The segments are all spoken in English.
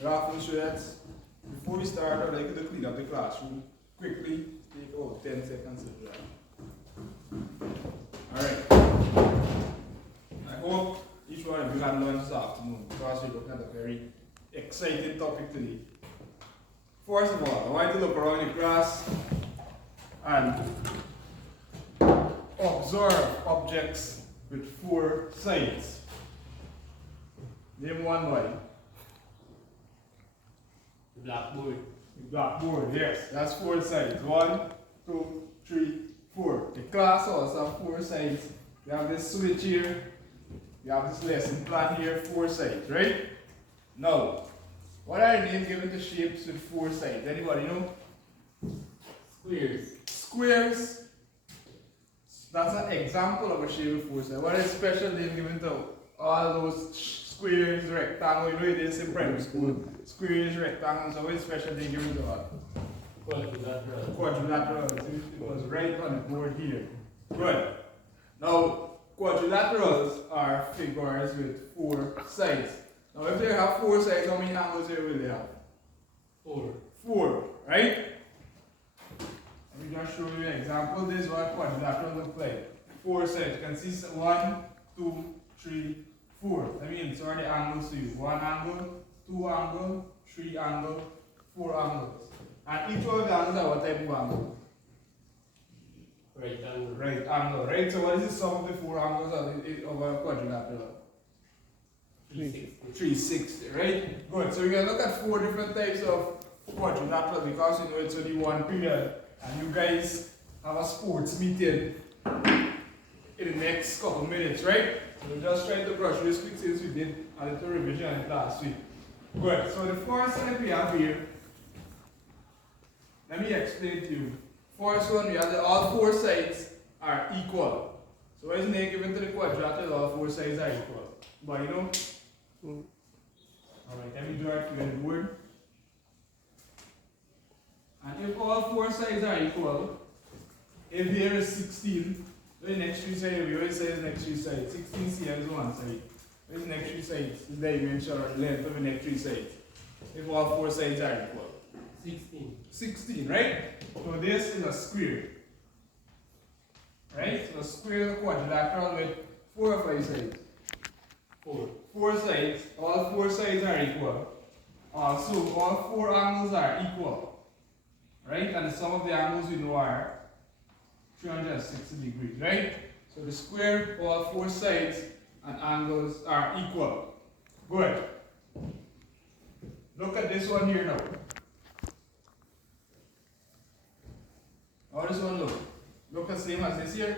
We often show that before we start, I'd like to clean up the classroom quickly. Take about 10 seconds to do that. Alright. I hope each one of you had lunch this afternoon because we're looking at a very exciting topic today. First of all, I want you to look around the class and observe objects with 4 sides. Name one boy. The blackboard. The blackboard, yes, that's 4 sides. 1, 2, 3, 4. The class also have 4 sides. We have this switch here. We have this lesson plan here, 4 sides, right? Now, what are the names given to shapes with 4 sides? Anybody know? Squares. Squares. That's an example of a shape with 4 sides. What is special name given to all those squares, rectangles? You know it is in primary school. Squares, rectangles, what is special name given to all? Quadrilateral. Quadrilaterals. It was right on the board here. Good. Now, quadrilaterals are figures with 4 sides. Now, if they have 4 sides, how many angles here will they have? 4. 4, right? Let me just show you an example. This is what quadrilateral looks like. 4 sides. You can see 1, 2, 3, 4. Let me insert the angles to you. 1 angle, 2 angle, 3 angle, 4 angles. And each of the angles are what type of angle? Right angle. Right angle, right? So what is the sum of the 4 angles of a quadrilateral? 360. 360, right? Good. So we're going to look at 4 different types of quadrilateral because you know it's only 1 period. And you guys have a sports meeting in the next couple minutes, right? So we're just trying to brush this quick since we did a little revision last week. Good. So the first type we have here, let me explain to you. First one, we have all 4 sides are equal. So what is the name given to the quadrilateral? All 4 sides are equal. But you know? Alright, let me draw it here on the board. And if all 4 sides are equal, if here is 16, the next 3 sides, we always say the next 3 sides. 16 cm is one side. What is the next 3 sides? The dimension or the length of the next 3 sides. If all 4 sides are equal. 16. 16, right? So this is a square. Right? So a square is a quadrilateral with 4 or 5 sides. 4. 4 sides. All 4 sides are equal. So all 4 angles are equal. Right? And the sum of the angles we know are 360 degrees. Right? So the square, all 4 sides and angles are equal. Good. Look at this one here now. How does this one look? Look the same as this here?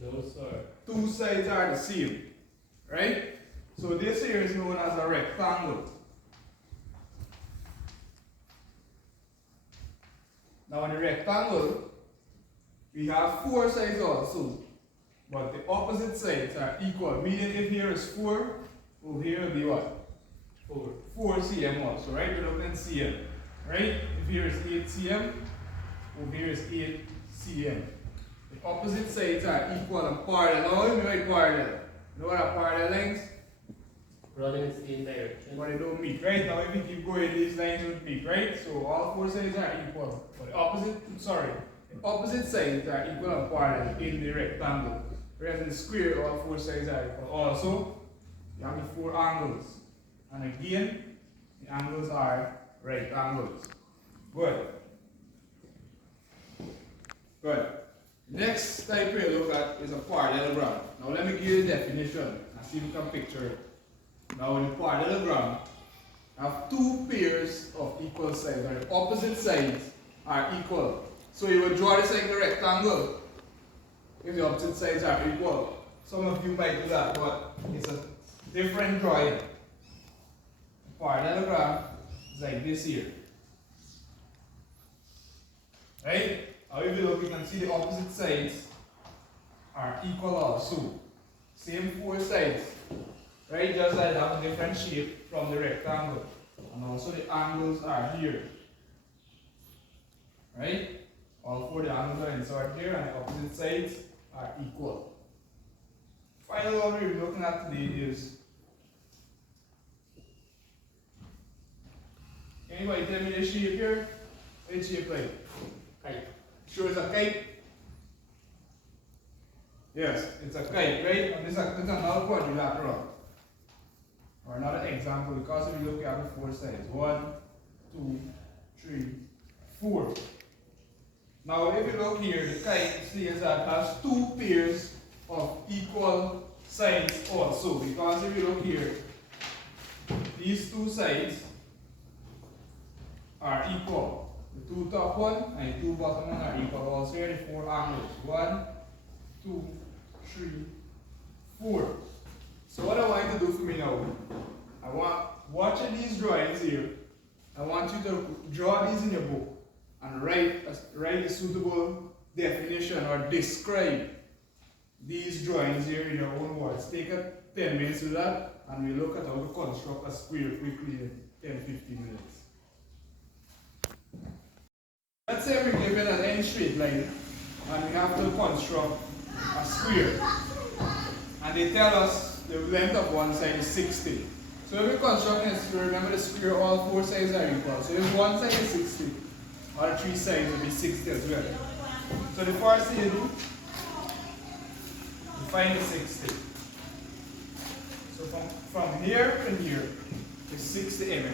No, sir. 2 sides are the same. Right? So this here is known as a rectangle. Now in a rectangle, we have 4 sides also. But the opposite sides are equal. Meaning if here is 4, over here will be what? 4. 4 cm also, right? We're looking at cm. Right? If here is 8 cm, over here is 8 cm. The opposite sides are equal and parallel. Now, what do you mean by parallel? You know what are parallel lines? Running in the same direction. But they don't meet, right? Now, if we keep going, these lines don't meet, right? So, all 4 sides are equal. But the opposite sides are equal and parallel in the rectangle. Whereas in the square, all 4 sides are equal. Also, you have the 4 angles. And again, the angles are right angles. Good. Good. Next type we look at is a parallelogram. Now let me give you the definition and see if you can picture it. Now in a parallelogram, I have 2 pairs of equal sides, or the opposite sides are equal. So you will draw this like a rectangle if the opposite sides are equal. Some of you might do that, but it's a different drawing. Parallelogram is like this here. Right? Now if you look, you can see the opposite sides are equal also. Same 4 sides. Right? Just like they have a different shape from the rectangle. And also the angles are here. Right? All 4 the angles are inserted here and the opposite sides are equal. Final one we're looking at today is Anybody tell me the shape here? What shape like? Kite. Sure it's a kite? Yes, it's a kite, right? And this is another quadrilateral. Or another example, because if you look at the four sides. 1, 2, 3, 4. Now if you look here, the kite says that it has two pairs of equal sides also. Because if you look here, these two sides are equal. The two top one and the two bottom one are equal. Also here the four angles. 1, 2, 3, 4. So what I want you to do for me now, watching these drawings here, I want you to draw these in your book and write a suitable definition or describe these drawings here in your own words. Take 10 minutes to do that and we look at how to construct a square quickly in 10-15 minutes. Let's say we're given an any straight line and we have to construct a square. And they tell us the length of one side is 60. So if we're constructing a square, remember the square, all four sides are equal. So if one side is 60, all three sides will be 60 as well. So the first thing you do, you find the 60. So from here to here is 60 mm.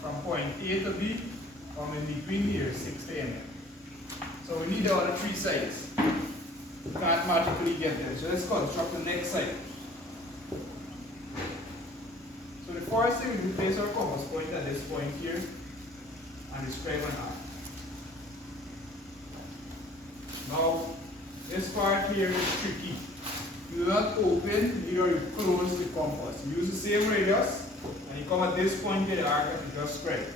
From point A to B, from in between here is 60 mm. So we need the other three sides. We can't magically get there. So let's construct the next side. So the first thing we do, place our compass point at this point here and describe an arc. Now, this part here is tricky. You do not open, neither you close the compass. You use the same radius and you come at this point here, the arc that you just scribe.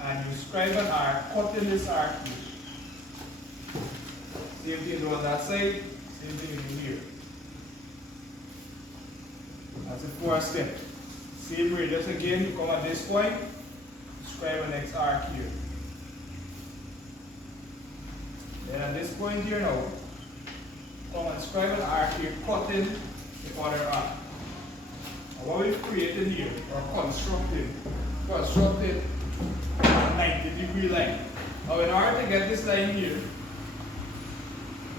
And you scribe an arc, cut in this arc here. Same thing on that side, same thing in here. That's the first step. Same radius again, you come at this point, describe the next arc here. Then at this point here now, come and describe an arc here, cutting the other arc. And what we've created here, or constructed a 90-degree line. Now in order to get this line here,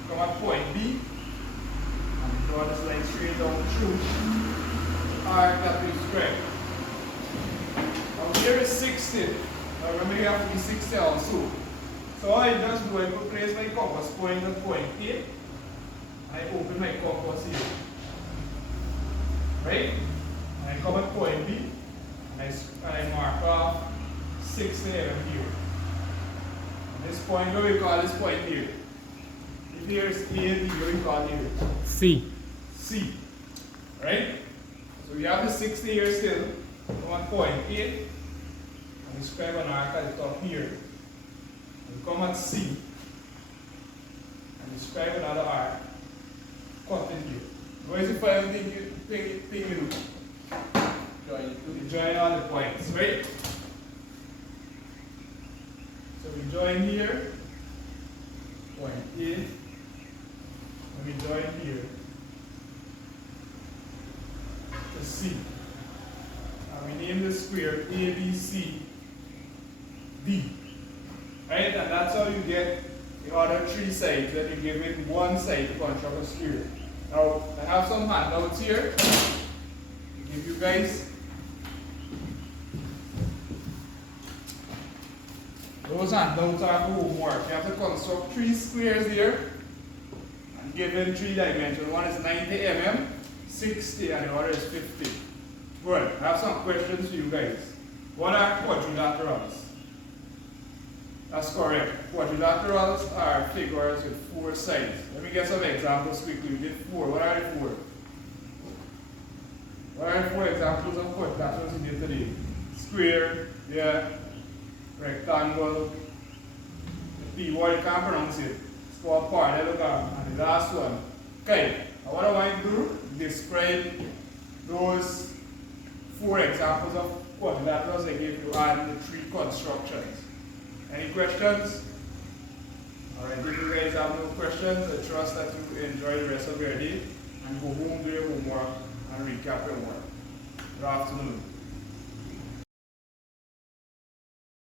come at point B and draw this line straight down through the arc that we scribed. Now here is 60. Now remember you have to be 60 also. So all I just do, I place my compass point at point A. I open my compass here. Right? And I come at point B and I mark off 60 mm here. And this point, what we call this point here? Here is A, B, what we call here? C. C. Right? So we have the 60 here still. Come at point A and describe an arc at the top here. And come at C and describe another arc. Cut in here. What is the final thing you do? Join all the points, right? So we join here, point A, and we join here to C. And we name the square A, B, C, D. Right? And that's how you get the other three sides that you give it one side to construct a square. Now, I have some handouts here to give you guys. Those handouts are for homework. You have to construct three squares here and give them three dimensions. One is 90 mm, 60, and the other is 50. Good. I have some questions for you guys. What are quadrilaterals? That's correct. Quadrilaterals are figures with four sides. Let me get some examples quickly. We did four. What are the four? What are the four examples of quadrilaterals we did today? Square, yeah. Rectangle, the P word, you can't pronounce it. It's called parallelogram. And the last one, okay. Now what I want you to do, describe those four examples of quadrilaterals I gave you and the three constructions. Any questions? Alright, if you guys have no questions, I trust that you enjoy the rest of your day and go home, do your homework and recap your work. Good afternoon.